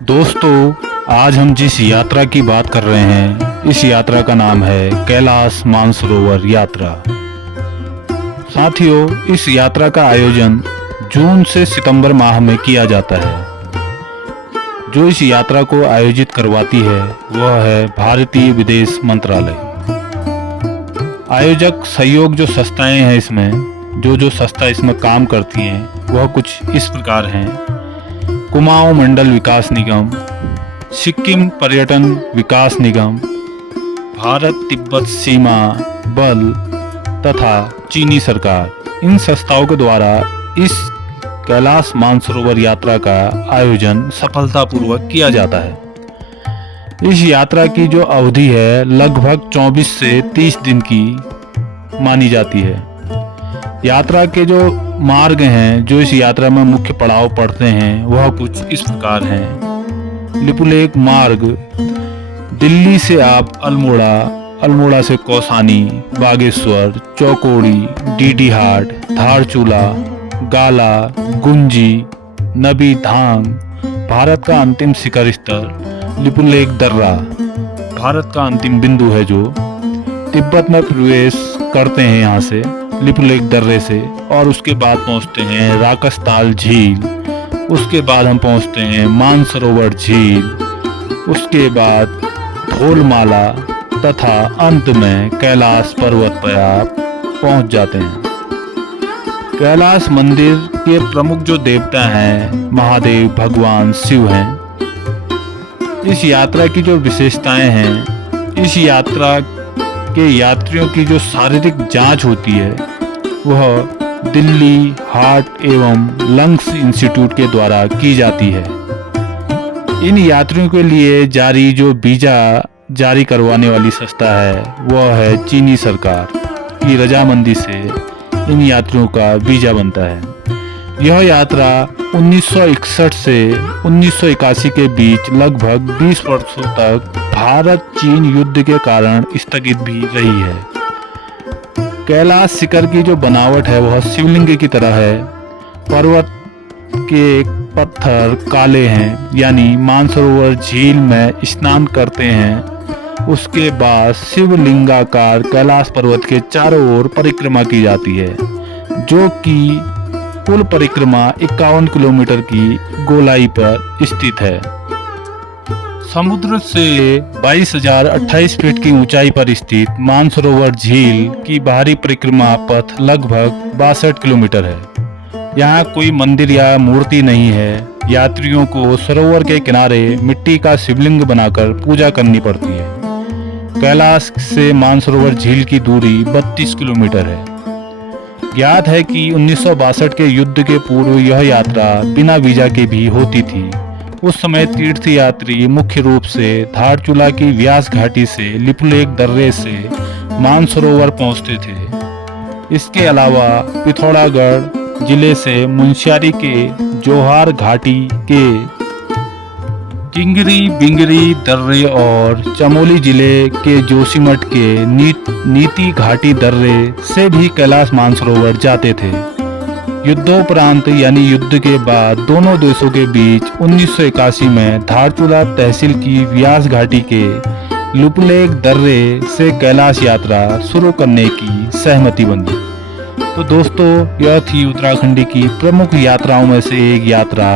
दोस्तों, आज हम जिस यात्रा की बात कर रहे हैं, इस यात्रा का नाम है कैलाश मानसरोवर यात्रा। साथियों, इस यात्रा का आयोजन जून से सितंबर माह में किया जाता है। जो इस यात्रा को आयोजित करवाती है वह है भारतीय विदेश मंत्रालय। आयोजक सहयोग जो संस्थाएं हैं इसमें, जो संस्था इसमें काम करती हैं वह कुछ इस प्रकार हैं: कुमाऊं मंडल विकास निगम, सिक्किम पर्यटन विकास निगम, भारत तिब्बत सीमा बल तथा चीनी सरकार। इन संस्थाओं के द्वारा इस कैलाश मानसरोवर यात्रा का आयोजन सफलतापूर्वक किया जाता है। इस यात्रा की जो अवधि है लगभग 24 से 30 दिन की मानी जाती है। यात्रा के जो मार्ग हैं, जो इस यात्रा में मुख्य पड़ाव पड़ते हैं, वह कुछ इस प्रकार हैं। लिपुलेख मार्ग, दिल्ली से आप अल्मोड़ा, अल्मोड़ा से कौसानी, बागेश्वर, चौकोड़ी, डीडी हाट, धारचूला, गाला, गुंजी, नबी धाम, भारत का अंतिम शिखर स्थल लिपुलेख दर्रा, भारत का अंतिम बिंदु है जो तिब्बत में प्रवेश करते हैं यहाँ से लिपुलेख दर्रे से, और उसके बाद पहुँचते हैं राकसताल झील, उसके बाद हम पहुँचते हैं मानसरोवर झील, उसके बाद धोलमाला तथा अंत में कैलाश पर्वत पर आप पहुँच जाते हैं। कैलाश मंदिर के प्रमुख जो देवता हैं महादेव भगवान शिव हैं। इस यात्रा की जो विशेषताएं हैं, इस यात्रा के यात्रियों की जो शारीरिक जांच होती है वह दिल्ली हार्ट एवं लंग्स इंस्टीट्यूट के द्वारा की जाती है। इन यात्रियों के लिए जारी जो वीजा जारी करवाने वाली संस्था है वह है चीनी सरकार की रजामंदी से इन यात्रियों का वीजा बनता है। यह यात्रा 1961 से 1981 के बीच लगभग 20 वर्षों तक भारत चीन युद्ध के कारण स्थगित भी रही है। कैलाश शिखर की जो बनावट है वह शिवलिंग की तरह है। पर्वत के पत्थर काले हैं, यानी मानसरोवर झील में स्नान करते हैं, उसके बाद शिवलिंगाकार कैलाश पर्वत के चारों ओर परिक्रमा की जाती है, जो कि कुल परिक्रमा 51 किलोमीटर की गोलाई पर स्थित है। समुद्र से 22,028 फीट की ऊंचाई पर स्थित मानसरोवर झील की बाहरी परिक्रमा पथ लगभग 62 किलोमीटर है। यहाँ कोई मंदिर या मूर्ति नहीं है। यात्रियों को सरोवर के किनारे मिट्टी का शिवलिंग बनाकर पूजा करनी पड़ती है। कैलाश से मानसरोवर झील की दूरी 32 किलोमीटर है। ज्ञात है कि 1962 के युद्ध के पूर्व यह यात्रा बिना वीजा के भी होती थी। उस समय तीर्थ यात्री मुख्य रूप से धारचूला की व्यास घाटी से लिपुलेख दर्रे से मानसरोवर पहुंचते थे। इसके अलावा पिथौरागढ़ जिले से मुंशियारी के जोहार घाटी के किंगरी बिंगरी दर्रे और चमोली जिले के जोशीमठ के नीति घाटी दर्रे से भी कैलाश मानसरोवर जाते थे। युद्धोपरांत यानी युद्ध के बाद दोनों देशों के बीच 1981 में धारचूला तहसील की व्यास घाटी के लिपुलेख दर्रे से कैलाश यात्रा शुरू करने की सहमति बनी। तो दोस्तों, यह थी उत्तराखंड की प्रमुख यात्राओं में से एक यात्रा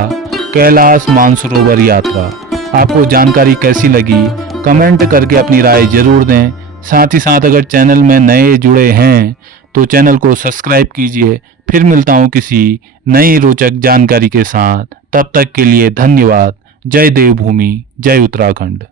कैलाश मानसरोवर यात्रा। आपको जानकारी कैसी लगी कमेंट करके अपनी राय जरूर दें। साथ ही साथ अगर चैनल में नए जुड़े हैं तो चैनल को सब्सक्राइब कीजिए। फिर मिलता हूँ किसी नई रोचक जानकारी के साथ। तब तक के लिए धन्यवाद। जय देवभूमि, जय उत्तराखंड।